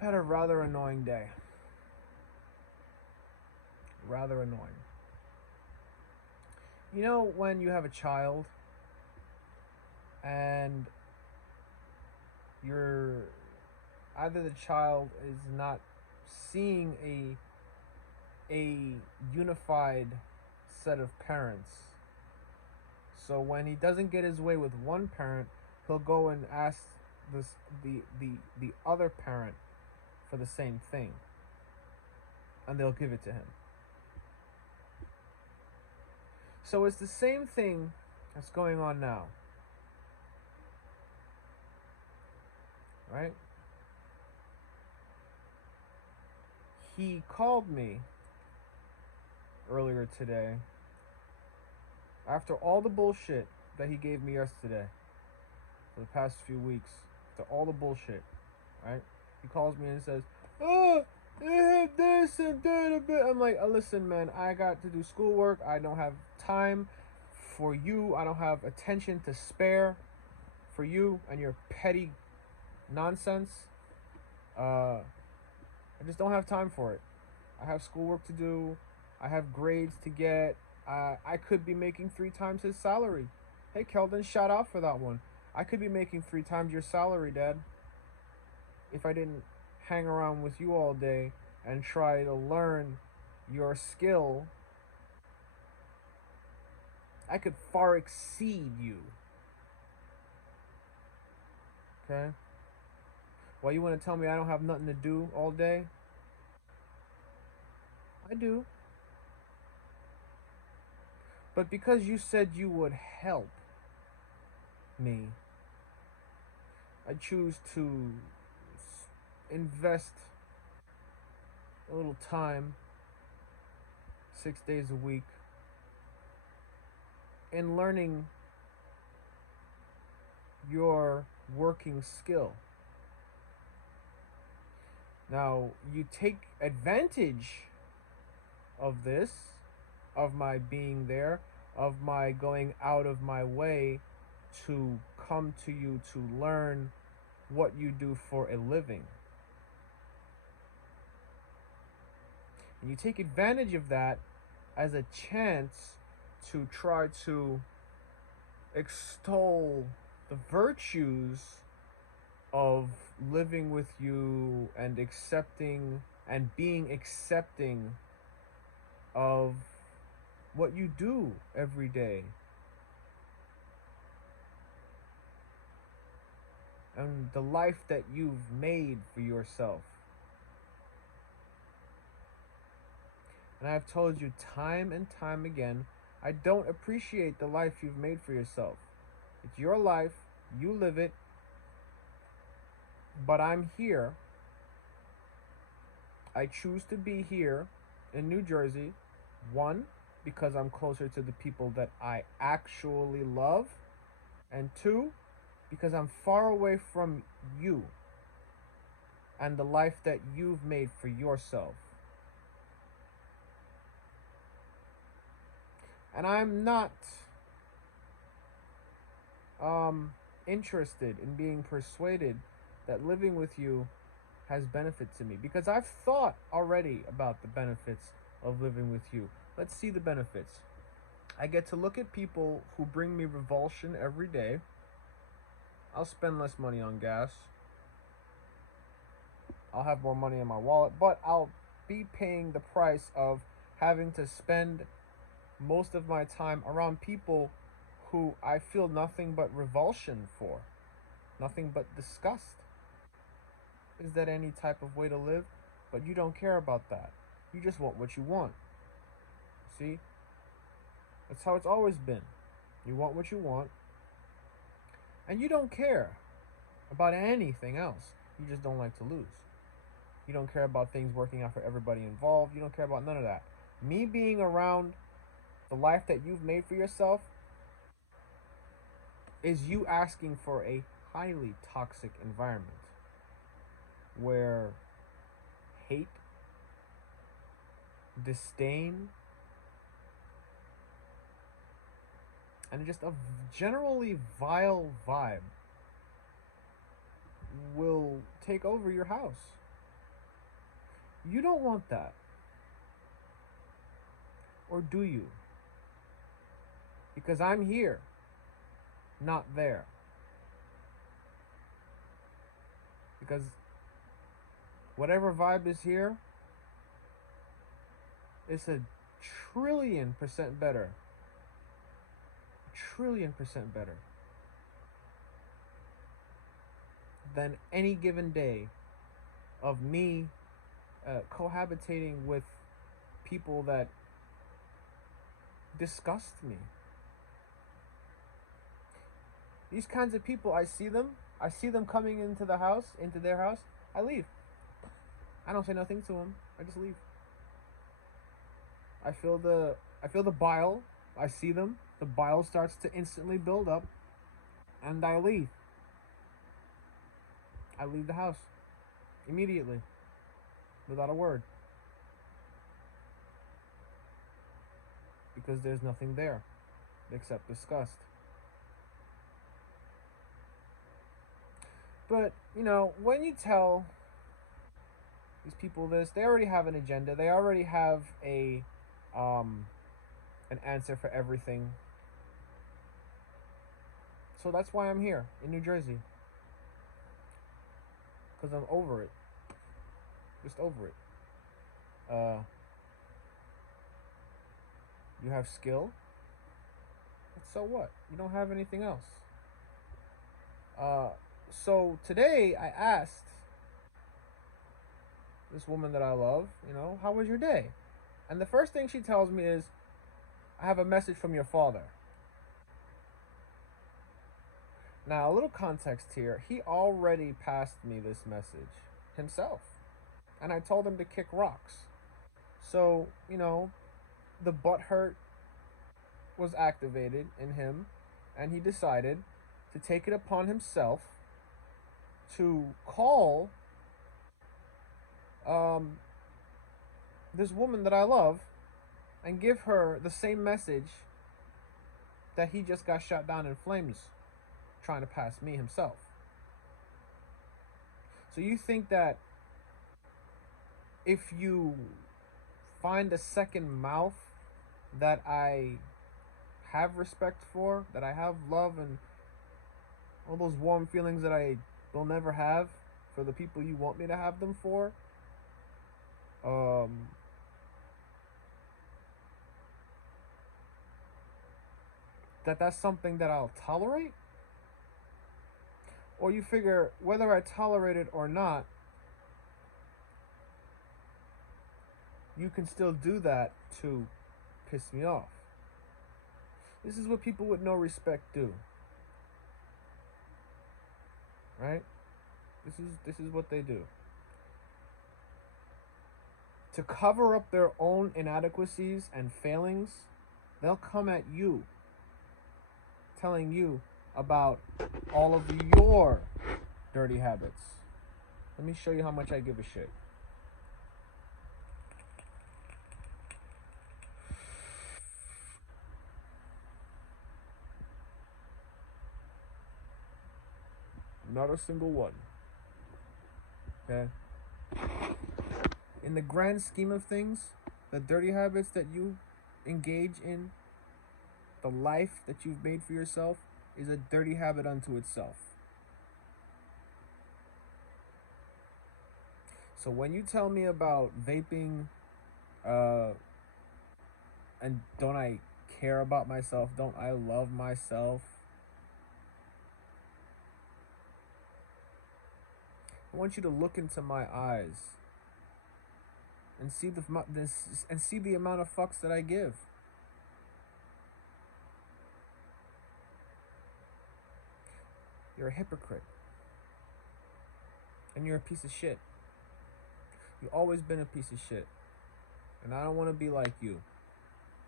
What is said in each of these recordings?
I've had a rather annoying day. Rather annoying. You know when you have a child and you're either the child is not seeing a unified set of parents. So when he doesn't get his way with one parent, he'll go and ask this the other parent for the same thing, and they'll give it to him. So it's the same thing that's going on now, right? He called me earlier today after all the bullshit that he gave me yesterday for the past few weeks. After all the bullshit, right? He calls me and says, "Oh, they have this and that." I'm like, listen, man, I got to do schoolwork. I don't have time for you. I don't have attention to spare for you and your petty nonsense. I just don't have time for it. I have schoolwork to do. I have grades to get. I could be making 3 times his salary. Hey, Keldon, shout out for that one. I could be making 3 times your salary, Dad, if I didn't hang around with you all day and try to learn your skill. I could far exceed you. Okay? Well, you want to tell me I don't have nothing to do all day? I do. But because you said you would help me, I choose to invest a little time, 6 days a week, in learning your working skill. Now, you take advantage of this, of my being there, of my going out of my way to come to you to learn what you do for a living. And you take advantage of that as a chance to try to extol the virtues of living with you and accepting and being accepting of what you do every day. And the life that you've made for yourself. And I've told you time and time again, I don't appreciate the life you've made for yourself. It's your life, you live it, but I'm here. I choose to be here in New Jersey, one, because I'm closer to the people that I actually love, and two, because I'm far away from you and the life that you've made for yourself. And I'm not interested in being persuaded that living with you has benefit to me, because I've thought already about the benefits of living with you. Let's see the benefits. I get to look at people who bring me revulsion every day. I'll spend less money on gas. I'll have more money in my wallet, but I'll be paying the price of having to spend most of my time around people who I feel nothing but revulsion for, nothing but disgust. Is that any type of way to live? But you don't care about that. You just want what you want. See? That's how it's always been. You want what you want, and you don't care about anything else. You just don't like to lose. You don't care about things working out for everybody involved. You don't care about none of that. Me being around the life that you've made for yourself is you asking for a highly toxic environment where hate, disdain, and just a generally vile vibe will take over your house. You don't want that. Or do you? Because I'm here, not there. Because whatever vibe is here, it's a trillion% better. Trillion% better than any given day of me cohabitating with people that disgust me. These kinds of people, I see them coming into their house, I leave. I don't say nothing to them. I just leave. I feel the bile. I see them. The bile starts to instantly build up, and I leave. I leave the house immediately, without a word, because there's nothing there except disgust. But, when you tell these people this, they already have an agenda. They already have an answer for everything. So that's why I'm here in New Jersey. Because I'm over it. Just over it. You have skill. But so what? You don't have anything else. So today I asked this woman that I love, how was your day? And the first thing she tells me is, I have a message from your father. Now, a little context here. He already passed me this message himself. And I told him to kick rocks. So, the butthurt was activated in him. And he decided to take it upon himself to call this woman that I love and give her the same message that he just got shot down in flames trying to pass me himself. So you think that if you find a second mouth that I have respect for, that I have love and all those warm feelings that I will never have for the people you want me to have them for, that's something that I'll tolerate? Or you figure whether I tolerate it or not, you can still do that to piss me off. This is what people with no respect do. Right? This is what they do. To cover up their own inadequacies and failings, they'll come at you, telling you about all of your dirty habits. Let me show you how much I give a shit. Not a single one. Okay? In the grand scheme of things, the dirty habits that you engage in, the life that you've made for yourself, is a dirty habit unto itself. So when you tell me about vaping, and don't I care about myself, don't I love myself, I want you to look into my eyes and see the amount of fucks that I give. You're a hypocrite. And you're a piece of shit. You've always been a piece of shit. And I don't want to be like you.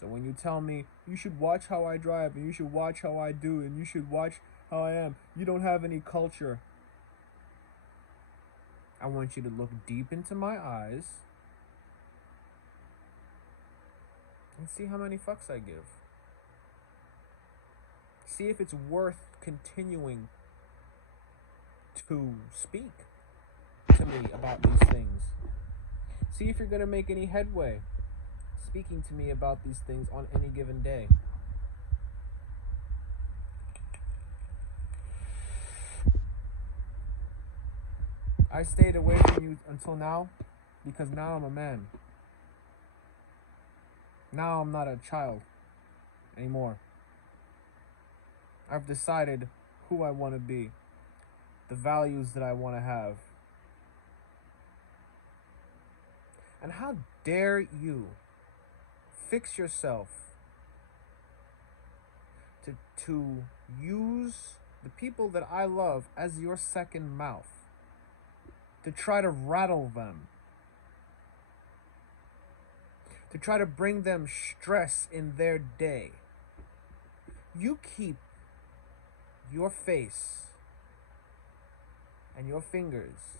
So when you tell me, you should watch how I drive, and you should watch how I do, and you should watch how I am, you don't have any culture. I want you to look deep into my eyes and see how many fucks I give. See if it's worth continuing to speak to me about these things. See if you're going to make any headway speaking to me about these things on any given day. I stayed away from you until now because now I'm a man. Now I'm not a child anymore. I've decided who I want to be, the values that I want to have. And how dare you fix yourself to use the people that I love as your second mouth, to try to rattle them, to try to bring them stress in their day. You keep your face and your fingers,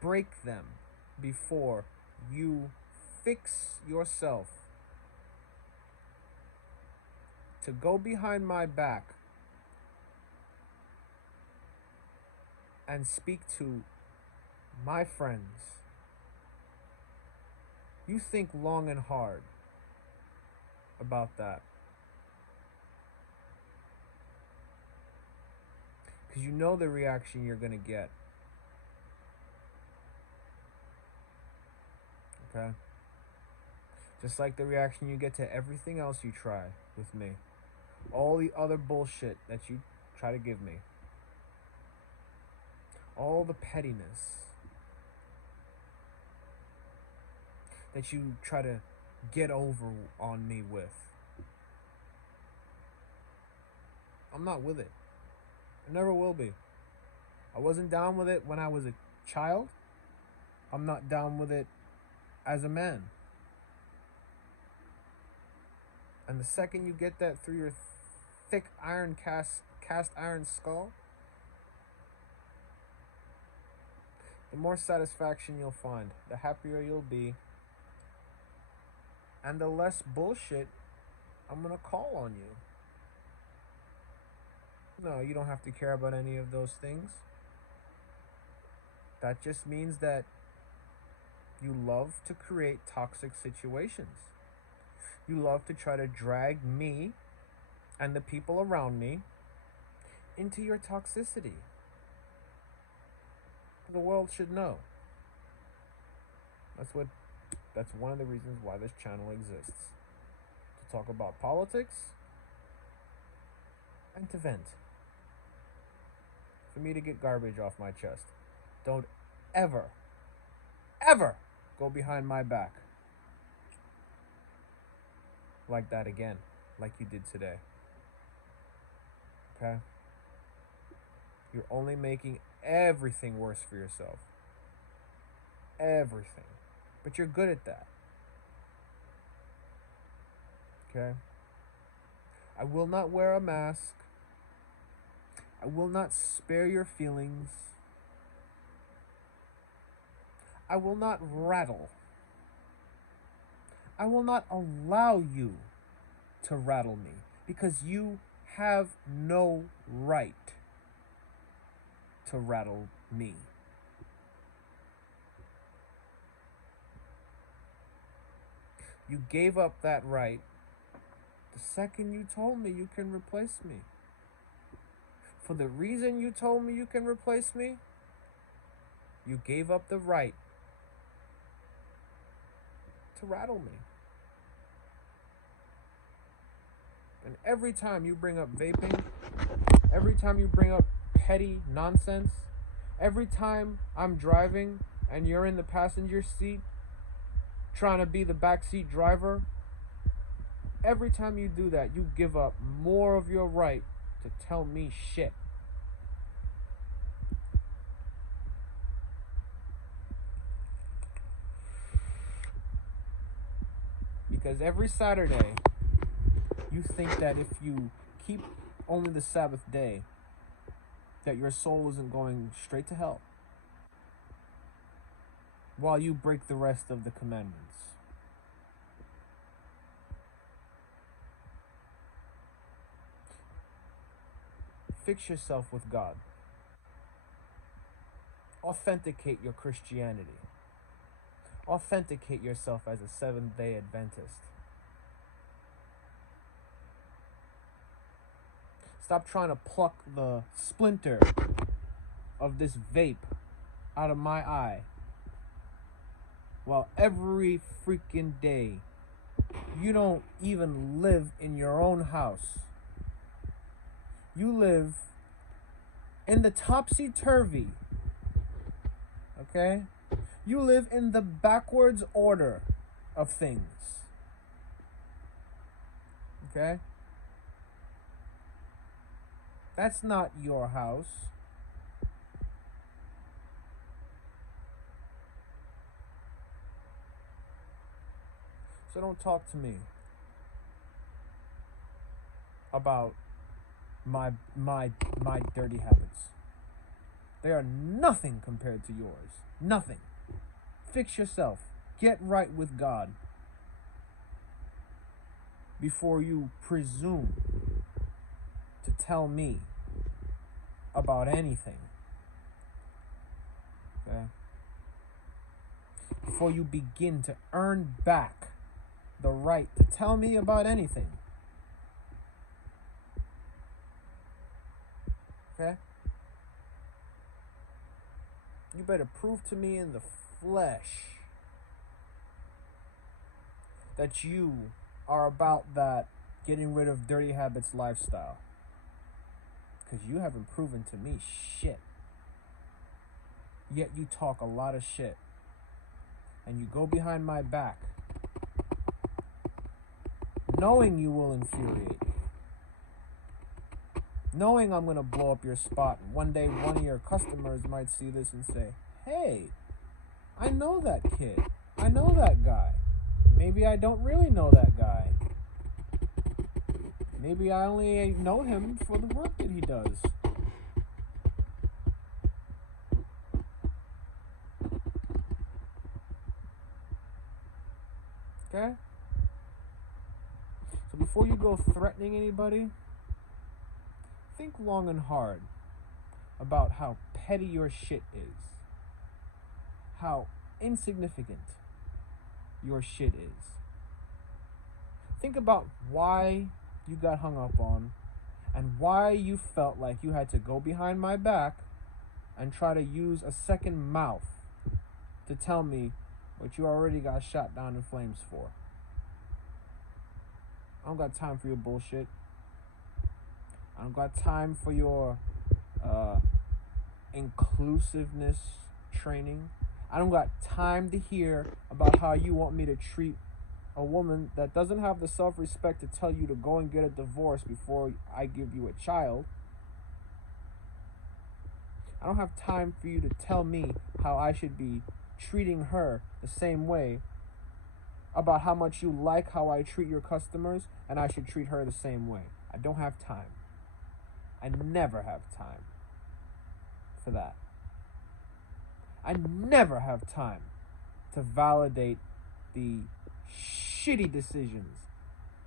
break them before you fix yourself to go behind my back and speak to my friends. You think long and hard about that. Because you know the reaction you're going to get. Okay? Just like the reaction you get to everything else you try with me. All the other bullshit that you try to give me. All the pettiness that you try to get over on me with. I'm not with it. I never will be. I wasn't down with it when I was a child. I'm not down with it as a man. And the second you get that through your thick iron cast iron skull, the more satisfaction you'll find, the happier you'll be, and the less bullshit I'm gonna call on you. No, you don't have to care about any of those things. That just means that you love to create toxic situations. You love to try to drag me and the people around me into your toxicity. The world should know. That's one of the reasons why this channel exists. To talk about politics and to vent. For me to get garbage off my chest. Don't ever go behind my back like that again, like you did today. Okay? You're only making everything worse for yourself. Everything. But you're good at that. Okay? I will not wear a mask. I will not spare your feelings. I will not rattle. I will not allow you to rattle me because you have no right to rattle me. You gave up that right the second you told me you can replace me. For the reason you told me you can replace me, you gave up the right to rattle me. And every time you bring up vaping, every time you bring up petty nonsense, every time I'm driving and you're in the passenger seat trying to be the backseat driver, every time you do that, you give up more of your right to tell me shit. Because every Saturday, you think that if you keep only the Sabbath day, that your soul isn't going straight to hell, while you break the rest of the commandments. Fix yourself with God. Authenticate your Christianity. authenticate yourself as a Seventh-day Adventist. Stop trying to pluck the splinter of this vape out of my eye. While every freaking day, you don't even live in your own house. You live in the topsy-turvy. Okay? You live in the backwards order of things. Okay? That's not your house. So don't talk to me about my dirty habits. They are nothing compared to yours. Nothing. Fix yourself. Get right with God before you presume to tell me about anything. Okay? Before you begin to earn back the right to tell me about anything. Okay? You better prove to me in the flesh that you are about that getting rid of dirty habits lifestyle. Because you haven't proven to me shit. Yet you talk a lot of shit. And you go behind my back, knowing you will infuriate me. Knowing I'm going to blow up your spot. One day one of your customers might see this and say, hey, I know that kid. I know that guy. Maybe I don't really know that guy. Maybe I only know him for the work that he does. Okay? So before you go threatening anybody, think long and hard about how petty your shit is. How insignificant your shit is. Think about why you got hung up on and why you felt like you had to go behind my back and try to use a second mouth to tell me what you already got shot down in flames for. I don't got time for your bullshit. I don't got time for your inclusiveness training. I don't got time to hear about how you want me to treat a woman that doesn't have the self-respect to tell you to go and get a divorce before I give you a child. I don't have time for you to tell me how I should be treating her the same way, about how much you like how I treat your customers and I should treat her the same way. I don't have time. I never have time for that. I never have time to validate the shitty decisions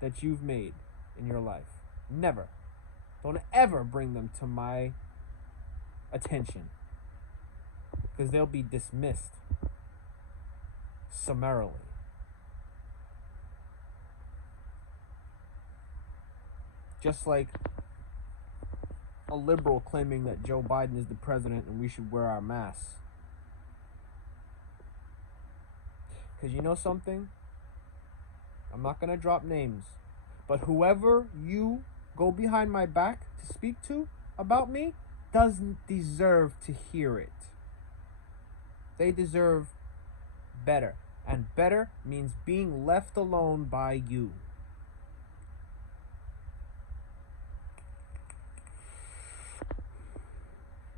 that you've made in your life. Never. Don't ever bring them to my attention, because they'll be dismissed summarily. Just like a liberal claiming that Joe Biden is the president and we should wear our masks. Because you know something? I'm not going to drop names, but whoever you go behind my back to speak to about me doesn't deserve to hear it. They deserve better. And better means being left alone by you.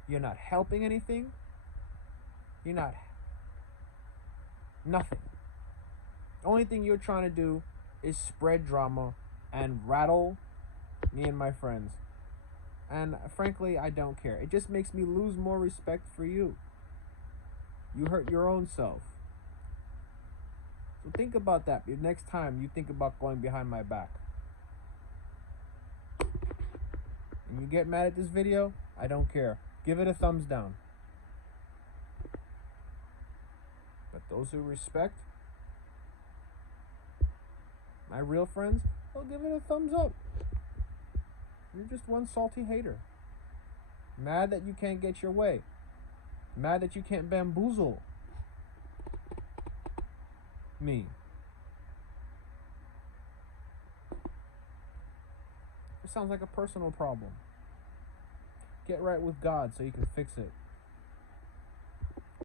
You're not helping anything. You're not. Nothing. The only thing you're trying to do is spread drama and rattle me and my friends. And frankly, I don't care. It just makes me lose more respect for you. You hurt your own self. So think about that the next time you think about going behind my back. And you get mad at this video, I don't care. Give it a thumbs down. But those who respect my real friends, they'll give it a thumbs up. You're just one salty hater. Mad that you can't get your way. Mad that you can't bamboozle me. It sounds like a personal problem. Get right with God so you can fix it.